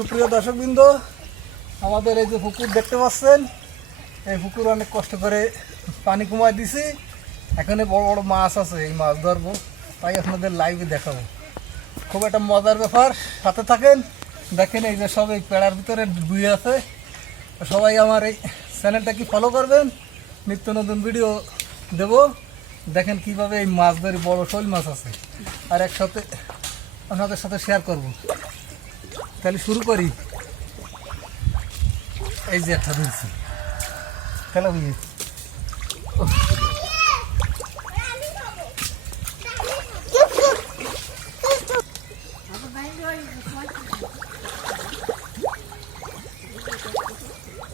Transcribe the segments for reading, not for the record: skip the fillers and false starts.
সুপ্রিয় দর্শকবৃন্দ, আমাদের এই যে পুকুর দেখতে পাচ্ছেন, এই পুকুর অনেক কষ্ট করে পানি কমায় দিছি। এখানে বড় বড় মাছ আছে, এই মাছ ধরবো, তাই আপনাদের লাইভে দেখাবো। খুব একটা মজার ব্যাপার, সাথে থাকেন। দেখেন এই যে সব এই পেড়ার ভিতরে ডুবে আছে। সবাই আমার এই চ্যানেলটাকে ফলো করবেন, নিত্য নতুন ভিডিও দেব। দেখেন কিভাবে এই মাছ ধরি, বড় শোল মাছ আছে, আর একসাথে আপনাদের সাথে শেয়ার করব। তাহলে শুরু করি। এই যে একটা ধরছি, খেলা বুঝি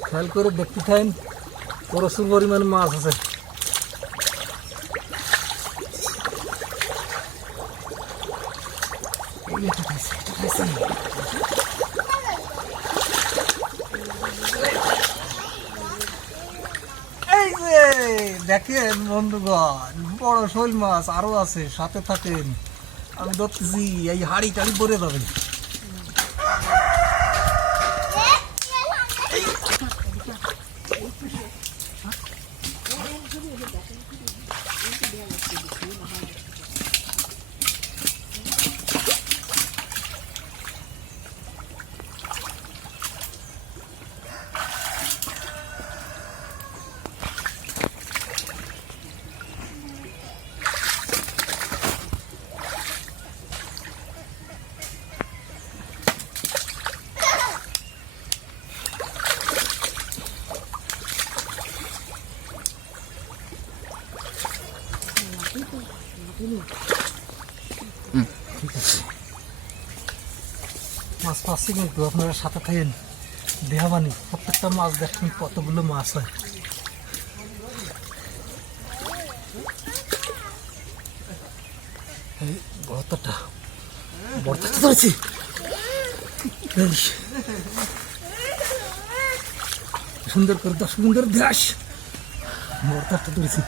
খেয়াল করে দেখতে থাকেন, প্রচুর পরিমাণে মাছ আছে। এই যে দেখেন বন্ধুগণ, বড় শোল মাছ আরো আছে, সাথে থাকেন। আমি ধরতেছি, এই হাড়ি টাড়ি ভরে যাবে। মাছ পাচ্ছি, কিন্তু আপনারা সাথে থাকেন, দেহাবানি। প্রত্যেকটা মাছ দেখেন কতগুলো মাছ হয়। এই বর্তাটা ধরেছি, সুন্দর করে 10 সুন্দর দেশ বর্তাটা ধরেছি।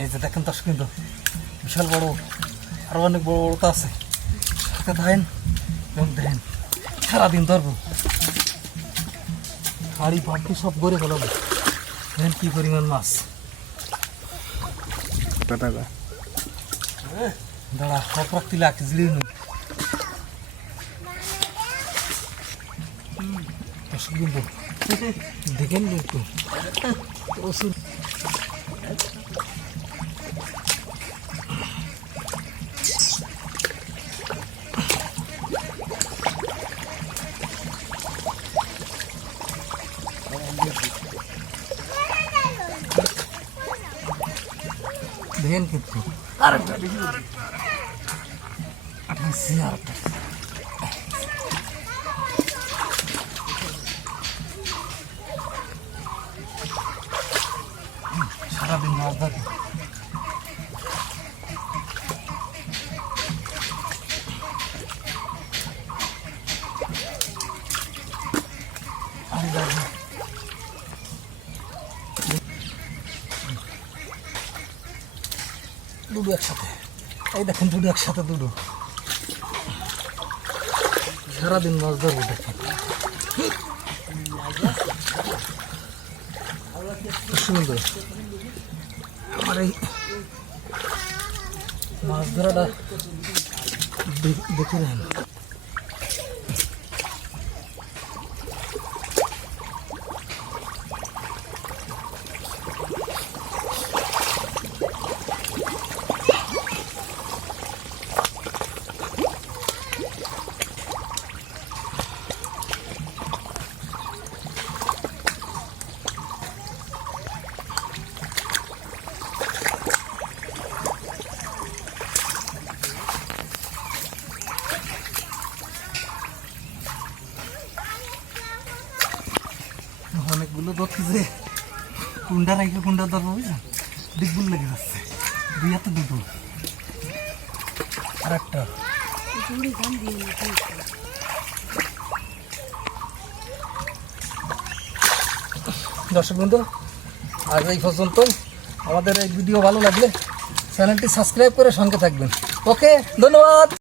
এই যে দেখেন দর্শক, কিন্তু বিশাল বড়, আরো অনেক বড় বড়টা আছে। সাথে থাকেন এবং দেখেন, সারাদিন ধরবো, হাড়ি পাটি সব গড়ে ফেলাবো। দেখেন কি পরিমাণ মাছ। দাঁড়া, সব রাখতে লাগছে, জিড়ে নি দর্শক, কিন্তু দেখেন কিন্তু প্রচুর। দেখেন কিন্তু আরেকটা সারাদিন মাছ ধরে। দুটো একসাথে, এই দেখেন দুটো একসাথে, দুটো সারাদিন মাছ ধরবো। দেখেন সুন্দর আমার এই মাছ ধরাটা দেখে নেন। অনেকগুলো ধরতেছে, কুন্ডা রাখলে কুন্ডা ধরবো, বুঝলেন, ডিগবুল লেগে যাচ্ছে। দুই হাতে দুটো, আর একটা দর্শক বন্ধু, আজ এই পর্যন্ত। আমাদের এই ভিডিও ভালো লাগলে চ্যানেলটি সাবস্ক্রাইব করে সঙ্গে থাকবেন। ওকে, ধন্যবাদ।